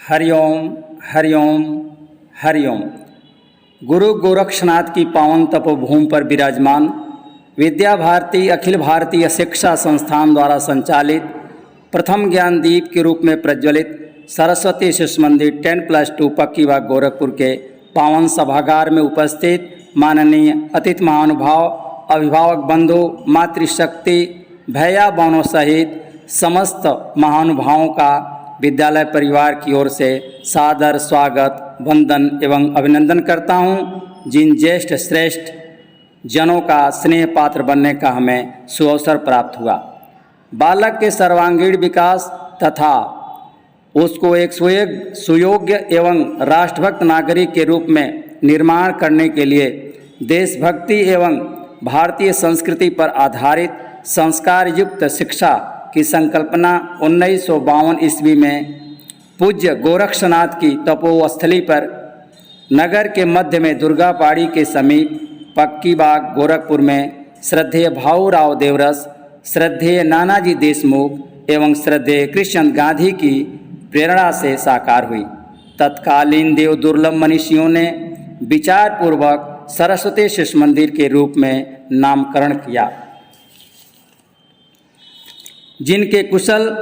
हरिओम हरिओम हरिओम। गुरु गोरक्षनाथ की पावन तपोभूमि पर विराजमान विद्या भारती अखिल भारतीय शिक्षा संस्थान द्वारा संचालित प्रथम ज्ञान दीप के रूप में प्रज्वलित सरस्वती शिशु मंदिर 10+2 पक्की बाग गोरखपुर के पावन सभागार में उपस्थित माननीय अतिथि महानुभाव, अभिभावक बंधु, मातृशक्ति, भैया बहनों सहित समस्त महानुभावों का विद्यालय परिवार की ओर से सादर स्वागत, वंदन एवं अभिनंदन करता हूं। जिन ज्येष्ठ श्रेष्ठ जनों का स्नेह पात्र बनने का हमें सुअवसर प्राप्त हुआ। बालक के सर्वांगीण विकास तथा उसको एक सुयोग्य एवं राष्ट्रभक्त नागरिक के रूप में निर्माण करने के लिए देशभक्ति एवं भारतीय संस्कृति पर आधारित संस्कार युक्त शिक्षा की संकल्पना 1952 ईस्वी में पूज्य गोरक्षनाथ की तपोस्थली पर नगर के मध्य में दुर्गा पहाड़ी के समीप पक्की बाग गोरखपुर में श्रद्धेय भाऊराव देवरस, श्रद्धेय नानाजी देशमुख एवं श्रद्धेय कृष्ण गांधी की प्रेरणा से साकार हुई। तत्कालीन देव दुर्लभ मनीषियों ने विचारपूर्वक सरस्वती शिशु मंदिर के रूप में नामकरण किया। जिनके कुशल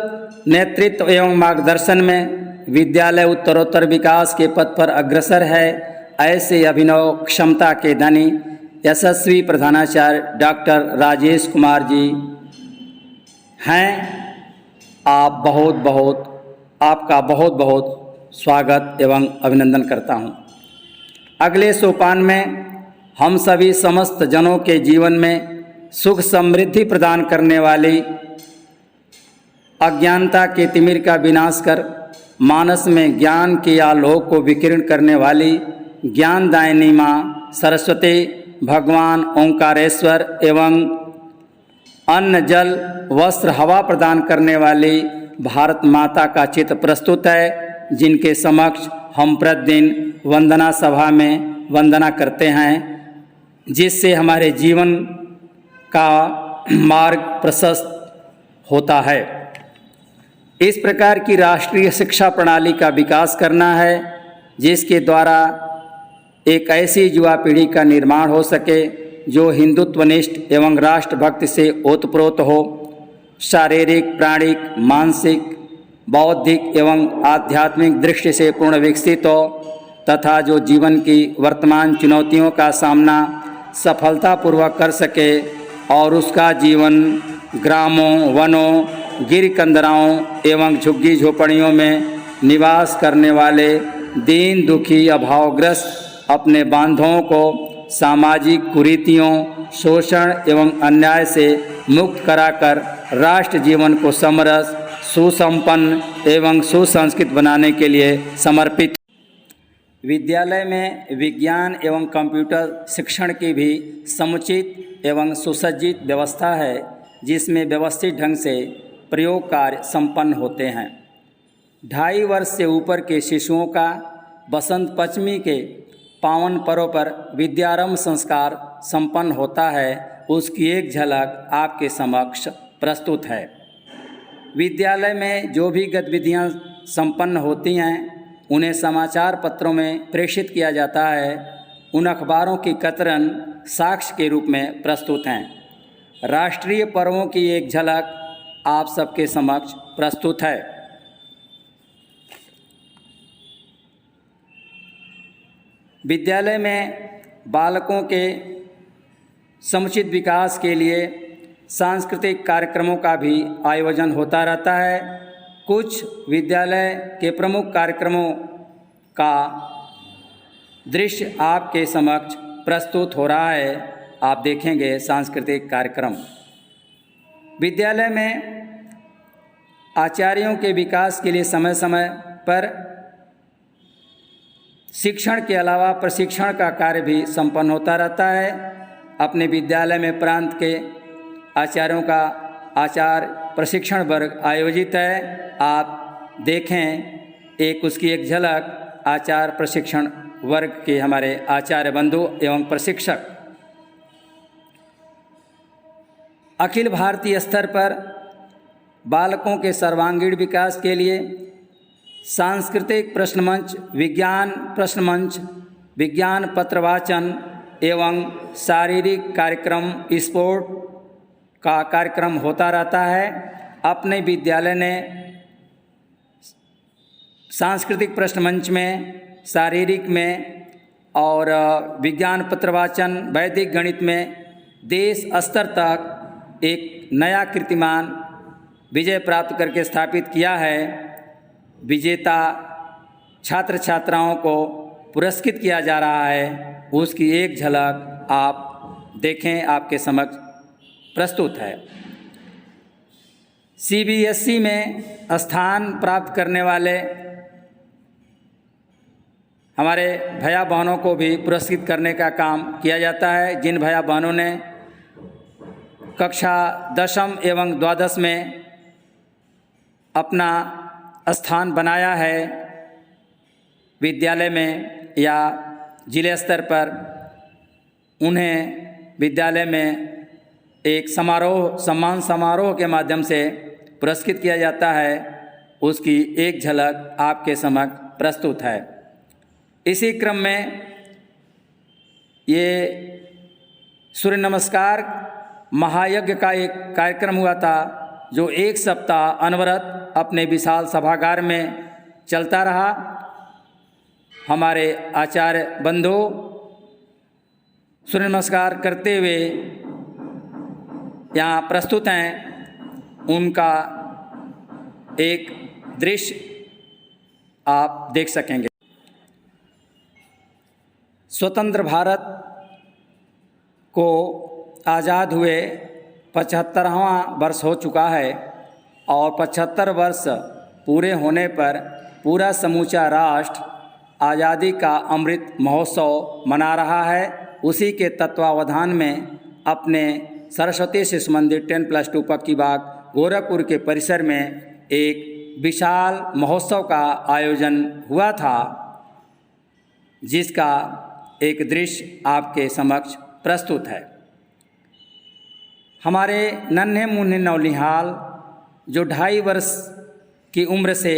नेतृत्व एवं मार्गदर्शन में विद्यालय उत्तरोत्तर विकास के पथ पर अग्रसर है, ऐसे अभिनव क्षमता के धनी यशस्वी प्रधानाचार्य डॉक्टर राजेश कुमार जी हैं। आपका बहुत बहुत स्वागत एवं अभिनंदन करता हूं। अगले सोपान में हम सभी समस्त जनों के जीवन में सुख समृद्धि प्रदान करने वाली, अज्ञानता के तिमिर का विनाश कर मानस में ज्ञान के आलोक को विकीर्ण करने वाली ज्ञानदायिनी माँ सरस्वती, भगवान ओंकारेश्वर एवं अन्न जल वस्त्र हवा प्रदान करने वाली भारत माता का चित्र प्रस्तुत है, जिनके समक्ष हम प्रतिदिन वंदना सभा में वंदना करते हैं, जिससे हमारे जीवन का मार्ग प्रशस्त होता है। इस प्रकार की राष्ट्रीय शिक्षा प्रणाली का विकास करना है जिसके द्वारा एक ऐसी युवा पीढ़ी का निर्माण हो सके जो हिंदुत्वनिष्ठ एवं राष्ट्रभक्ति से ओतप्रोत हो, शारीरिक, प्राणिक, मानसिक, बौद्धिक एवं आध्यात्मिक दृष्टि से पूर्ण विकसित हो तथा जो जीवन की वर्तमान चुनौतियों का सामना सफलतापूर्वक कर सके और उसका जीवन ग्रामों, वनों, गिर कंदराओं एवं झुग्गी झोपड़ियों में निवास करने वाले दीन दुखी अभावग्रस्त अपने बांधवों को सामाजिक कुरीतियों, शोषण एवं अन्याय से मुक्त कराकर राष्ट्र जीवन को समरस, सुसंपन्न एवं सुसंस्कृत बनाने के लिए समर्पित। विद्यालय में विज्ञान एवं कंप्यूटर शिक्षण की भी समुचित एवं सुसज्जित व्यवस्था है, जिसमें व्यवस्थित ढंग से प्रयोग कार्य संपन्न होते हैं। 2.5 वर्ष से ऊपर के शिशुओं का बसंत पंचमी के पावन पर्व पर विद्यारंभ संस्कार संपन्न होता है, उसकी एक झलक आपके समक्ष प्रस्तुत है। विद्यालय में जो भी गतिविधियां संपन्न होती हैं उन्हें समाचार पत्रों में प्रेषित किया जाता है। उन अखबारों की कतरन साक्ष्य के रूप में प्रस्तुत हैं। राष्ट्रीय पर्वों की एक झलक आप सबके समक्ष प्रस्तुत है। विद्यालय में बालकों के समुचित विकास के लिए सांस्कृतिक कार्यक्रमों का भी आयोजन होता रहता है। कुछ विद्यालय के प्रमुख कार्यक्रमों का दृश्य आपके समक्ष प्रस्तुत हो रहा है। आप देखेंगे सांस्कृतिक कार्यक्रम। विद्यालय में आचार्यों के विकास के लिए समय समय पर शिक्षण के अलावा प्रशिक्षण का कार्य भी संपन्न होता रहता है। अपने विद्यालय में प्रांत के आचार्यों का आचार्य प्रशिक्षण वर्ग आयोजित है। आप देखें उसकी एक झलक आचार्य प्रशिक्षण वर्ग के हमारे आचार्य बंधु एवं प्रशिक्षक। अखिल भारतीय स्तर पर बालकों के सर्वांगीण विकास के लिए सांस्कृतिक प्रश्न मंच, विज्ञान प्रश्न मंच, विज्ञान पत्रवाचन एवं शारीरिक कार्यक्रम, स्पोर्ट का कार्यक्रम होता रहता है। अपने विद्यालय ने सांस्कृतिक प्रश्न मंच में, शारीरिक में और विज्ञान पत्रवाचन, वैदिक गणित में देश स्तर तक एक नया कीर्तिमान विजय प्राप्त करके स्थापित किया है। विजेता छात्र छात्राओं को पुरस्कृत किया जा रहा है, उसकी एक झलक आप देखें, आपके समक्ष प्रस्तुत है। CBSE में स्थान प्राप्त करने वाले हमारे भैया बहनों को भी पुरस्कृत करने का काम किया जाता है। जिन भैया बहनों ने कक्षा 10वीं एवं 12वीं में अपना स्थान बनाया है विद्यालय में या जिले स्तर पर, उन्हें विद्यालय में एक समारोह, सम्मान समारोह के माध्यम से पुरस्कृत किया जाता है। उसकी एक झलक आपके समक्ष प्रस्तुत है। इसी क्रम में ये सूर्य नमस्कार महायज्ञ का एक कार्यक्रम हुआ था, जो एक सप्ताह अनवरत अपने विशाल सभागार में चलता रहा। हमारे आचार्य बंधु सूर्य नमस्कार करते हुए यहाँ प्रस्तुत हैं। उनका एक दृश्य आप देख सकेंगे। स्वतंत्र भारत को आज़ाद हुए 75वां वर्ष हो चुका है और 75 वर्ष पूरे होने पर पूरा समूचा राष्ट्र आज़ादी का अमृत महोत्सव मना रहा है। उसी के तत्वावधान में अपने सरस्वती शिशु मंदिर 10+2 पक्की बाग गोरखपुर के परिसर में एक विशाल महोत्सव का आयोजन हुआ था, जिसका एक दृश्य आपके समक्ष प्रस्तुत है। हमारे नन्हे मुन्ने नौनिहाल जो 2.5 वर्ष की उम्र से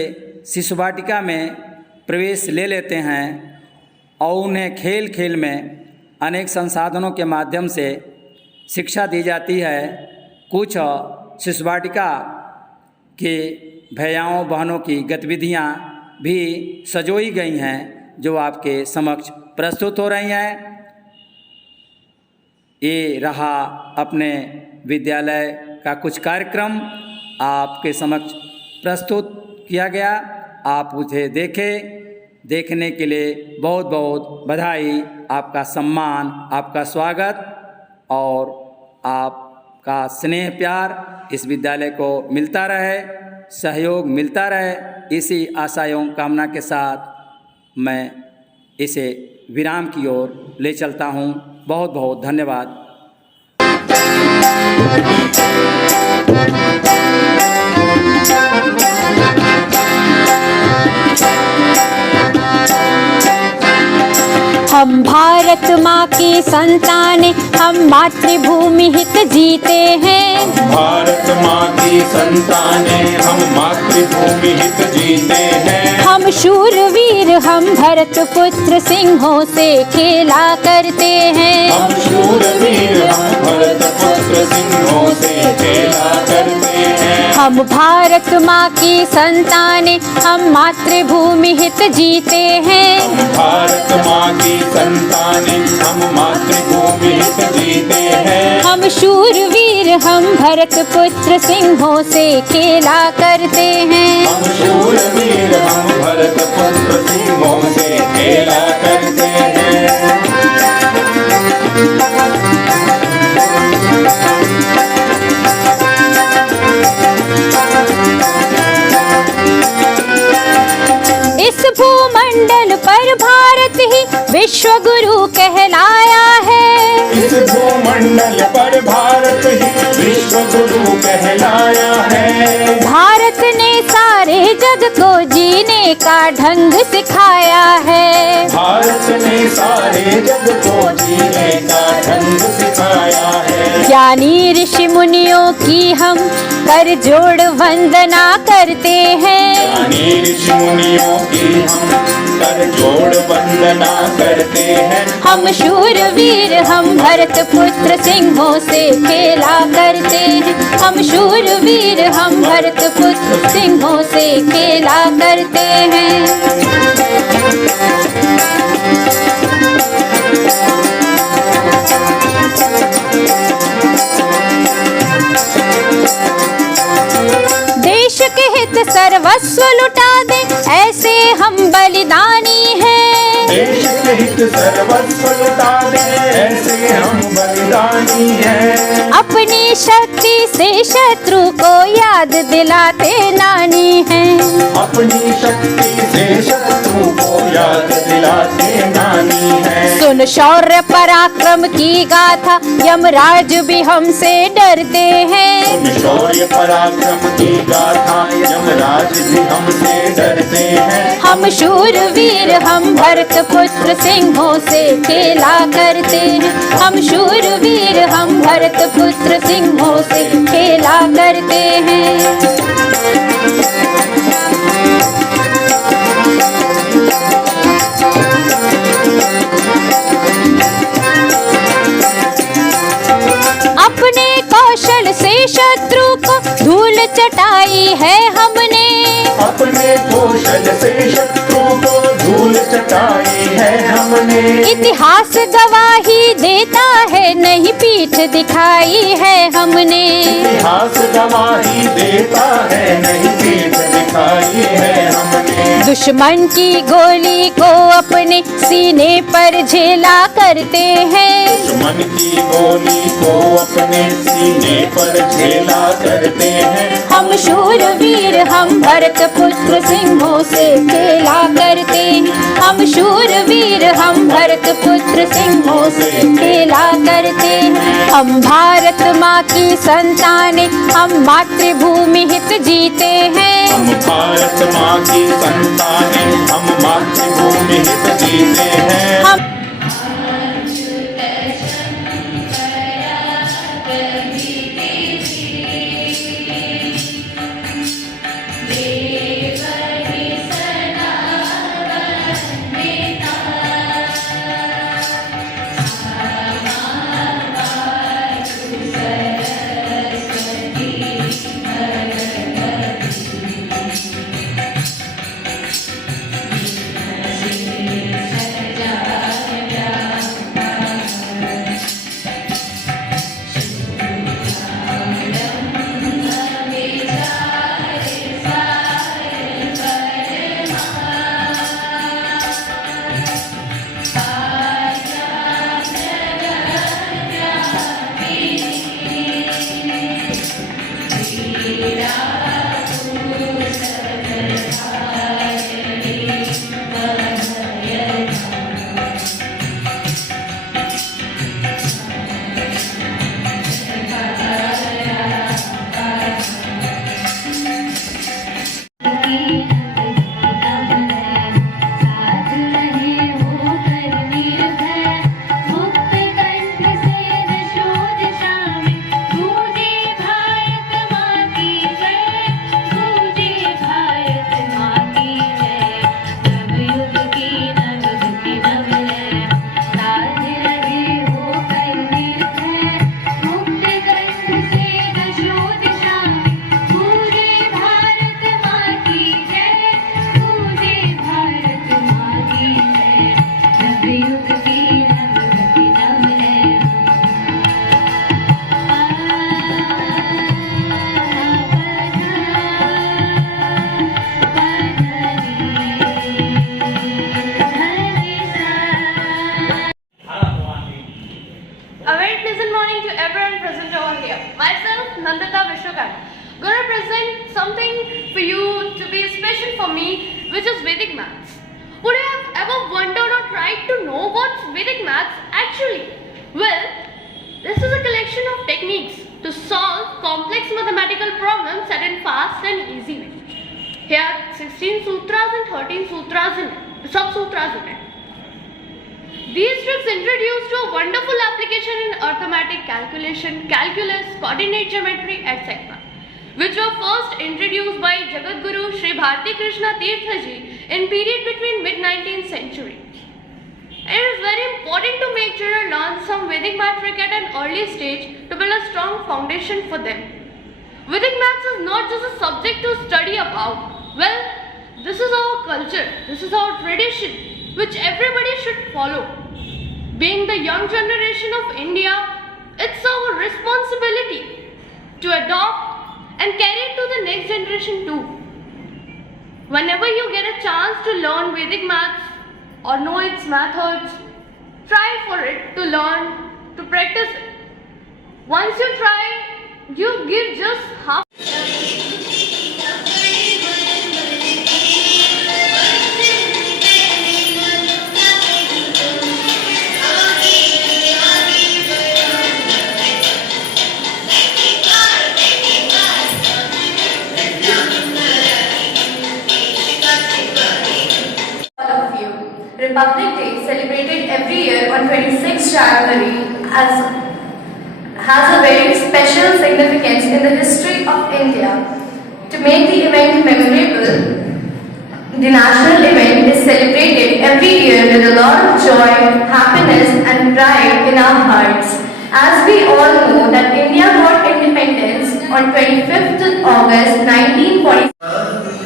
शिशु वाटिका में प्रवेश ले लेते हैं और उन्हें खेल खेल में अनेक संसाधनों के माध्यम से शिक्षा दी जाती है। कुछ शिशु वाटिका के भैयाओं बहनों की गतिविधियां भी सजोई गई हैं, जो आपके समक्ष प्रस्तुत हो रही हैं। ये रहा अपने विद्यालय का कुछ कार्यक्रम आपके समक्ष प्रस्तुत किया गया। आप उसे देखें। देखने के लिए बहुत बहुत बधाई, आपका सम्मान, आपका स्वागत और आपका स्नेह प्यार इस विद्यालय को मिलता रहे, सहयोग मिलता रहे। इसी आशा एवं कामना के साथ मैं इसे विराम की ओर ले चलता हूँ। बहुत बहुत धन्यवाद। हम भारत माँ की संतानें, हम मातृभूमि हित जीते हैं। भारत माँ की संतानें, हम मातृभूमि हित जीते हैं। हम शूरवीर, हम भरत पुत्र सिंहों से खेला करते हैं। हम शूरवीर, हम भरत पुत्र सिंहों से खेला करते हैं। हम भारत माँ की संतानें, हम मातृभूमि हित जीते हैं। हम भारत माँ की संतानें, हम मातृभूमि हित जीते हैं। हम शूरवीर, हम भरत पुत्र सिंहों से खेला करते हैं। हम शूरवीर, हम भरत पुत्र सिंहों से खेला करते हैं। इस भूमंडल पर भारत ही विश्व गुरु कहलाया है। इस भूमंडल पर भारत ही विश्व गुरु कहलाया है। भारत ने सारे जग को जी जीने का ढंग सिखाया है। भारत ने सारे जग को जीने का ढंग सिखाया है। ज्ञानी ऋषि मुनियों की हम कर जोड़ वंदना करते हैं। ज्ञानी ऋषि मुनियों की हम कर जोड़ वंदना करते हैं। हम शूरवीर हम भरत पुत्र सिंहों से खेला करते हैं। हम शूरवीर हम भरत पुत्र सिंहों से खेला करते हैं। देश के हित सर्वस्व लुटा दे ऐसे हम बलिदानी हैं। देश के हित सर्वस्व लुटा दे ऐसे हम बलिदानी हैं। अपनी शक्ति से शत्रु को याद दिलाते नानी हैं। अपनी शक्ति से शत्रु को याद दिलाते नानी हैं। सुन शौर्य पराक्रम की गाथा यमराज भी हमसे डरते हैं। सुन शौर्य पराक्रम की गाथा यमराज भी हमसे डरते हैं। हम शूरवीर हम भरत पुत्र सिंहों से खेला करते हैं। हम शूरवीर हम भरत पुत्र सिंहों से खेला करते हैं। अपने कौशल से शत्रु को धूल चटाई है हमने। अपने कौशल से शत्रु को धूल चटाई है हमने। इतिहास गवाही देता है नहीं पीठ दिखाई है हमने। इतिहास गवाही देता है नहीं पीठ दिखाई है हमने। दुश्मन की गोली को अपने सीने पर झेला करते हैं। दुश्मन की गोली को अपने सीने पर झेला करते हैं। हम शूरवीर हम भरत पुत्र सिंहों से खेला करते हैं। हम शूरवीर हम भरत पुत्र सिंहों से खेला करते हैं। हम भारत माँ की संतानें हम मातृभूमि हित जीते हैं। हम भारत माँ की संतानें हम मातृभूमि हित जीते हैं। हम Nandita Vishwakarma. Going to present something for you to be special for me, which is Vedic maths. Would you have ever wondered or tried to know what's Vedic maths actually? Well, this is a collection of techniques to solve complex mathematical problems set in fast and easy way. ह्यात 16 sutras and 13 sutras in sub-sutras in it. These tricks introduced to a wonderful application in arithmetic calculation, calculus, coordinate geometry, etc., which were first introduced by Jagadguru Sri Bharati Krishna Tirtha Ji in period between mid-19th century. It is very important to make children learn some Vedic math trick at an early stage to build a strong foundation for them. Vedic maths is not just a subject to study about. Well, this is our culture, this is our tradition, which everybody should follow. Being the young generation of India, it's our responsibility to adopt and carry it to the next generation too. Whenever you get a chance to learn Vedic maths or know its methods, try for it to learn, to practice it. Once you try, you give just half. Republic Day, celebrated every year on 26th January, has a very special significance in the history of India. To make the event memorable, the national event is celebrated every year with a lot of joy, happiness and pride in our hearts. As we all know that India got independence on 25th August 1945.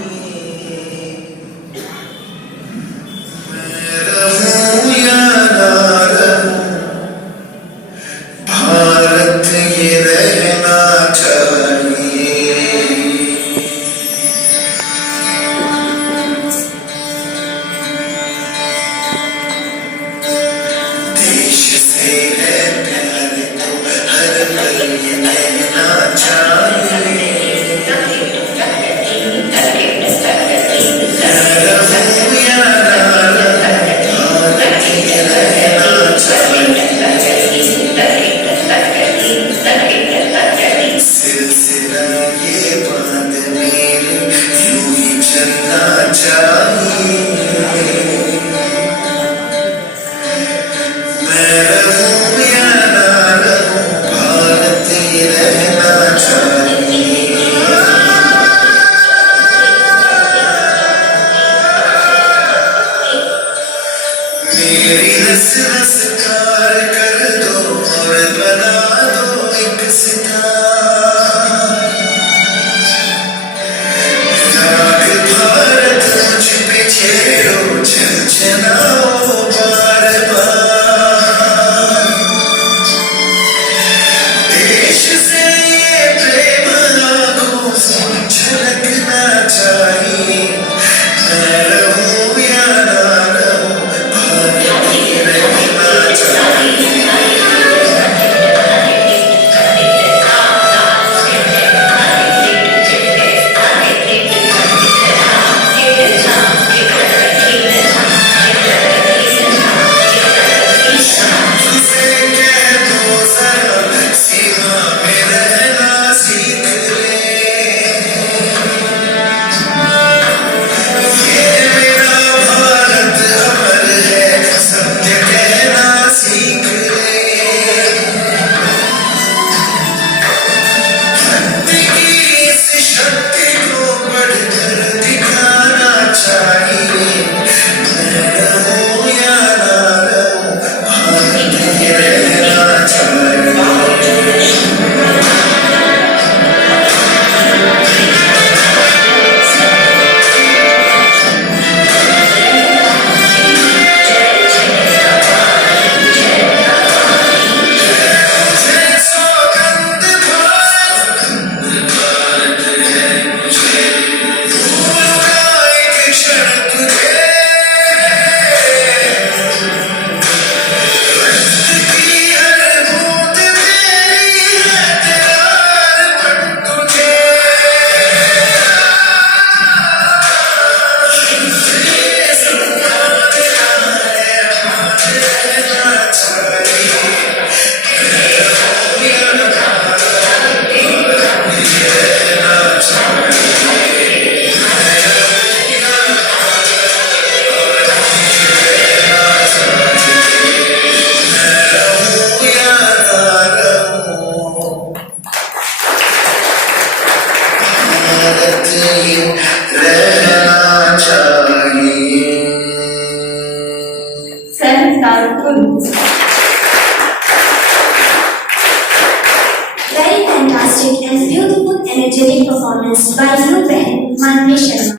Very fantastic and beautiful energetic performance by you, Ben Manvi Sharma.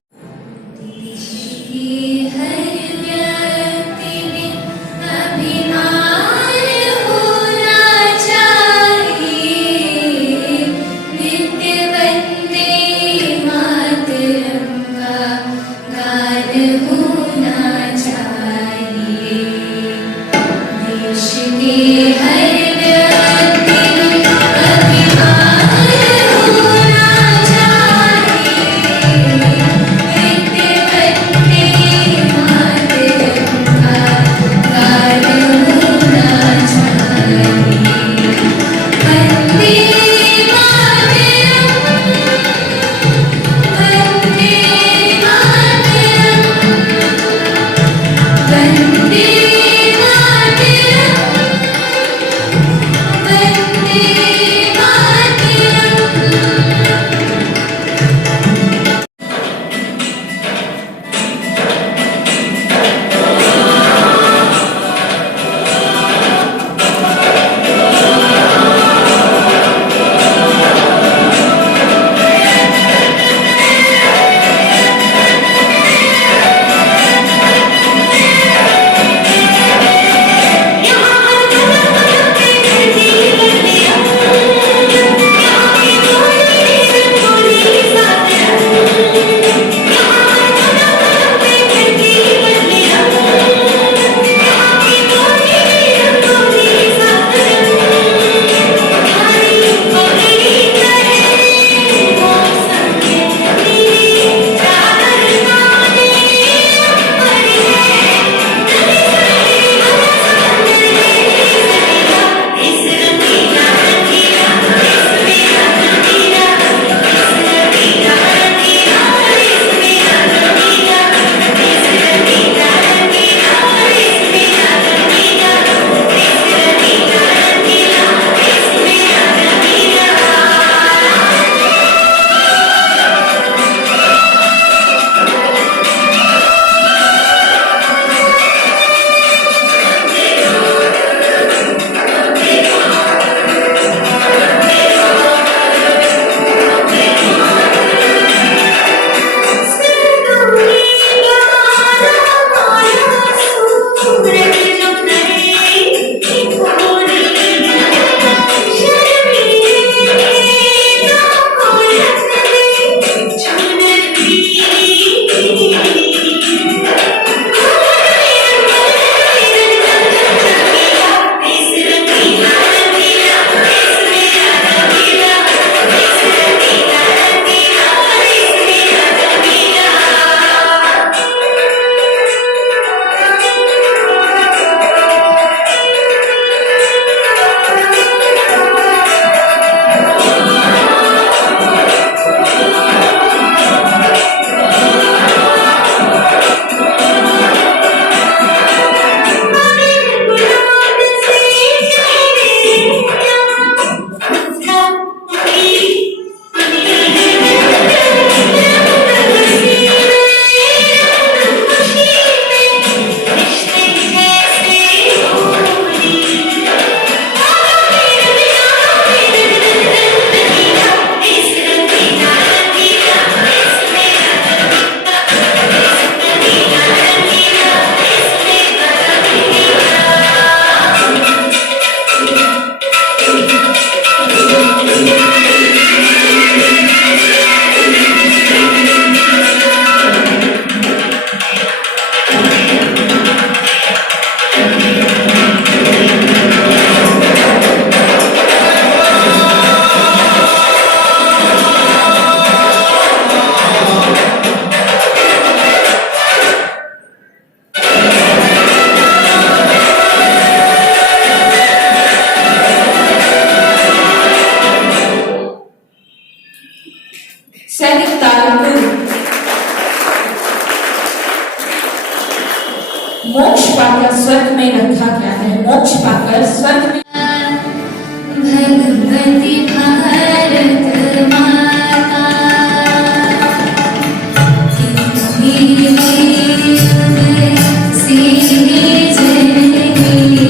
सैनिक तालपुर मोक्ष पाकर स्वर्ग में रखा गया है। मोक्ष पाकर स्वर्ग में भगवती भारत माता की से जननी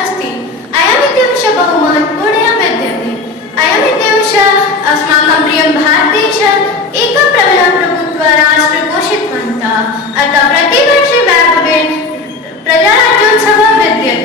अस्ति। अयमित्यंशः बहु महत्वपूर्णः विद्यते। अयमित्यंशः अस्माकं प्रियं भारतदेशः एकं प्रबलं प्रभुत्वराष्ट्र घोषितवन्तः। अतः प्रतिवर्षे वैभवेन प्रजाराज्योत्सवः विद्यते।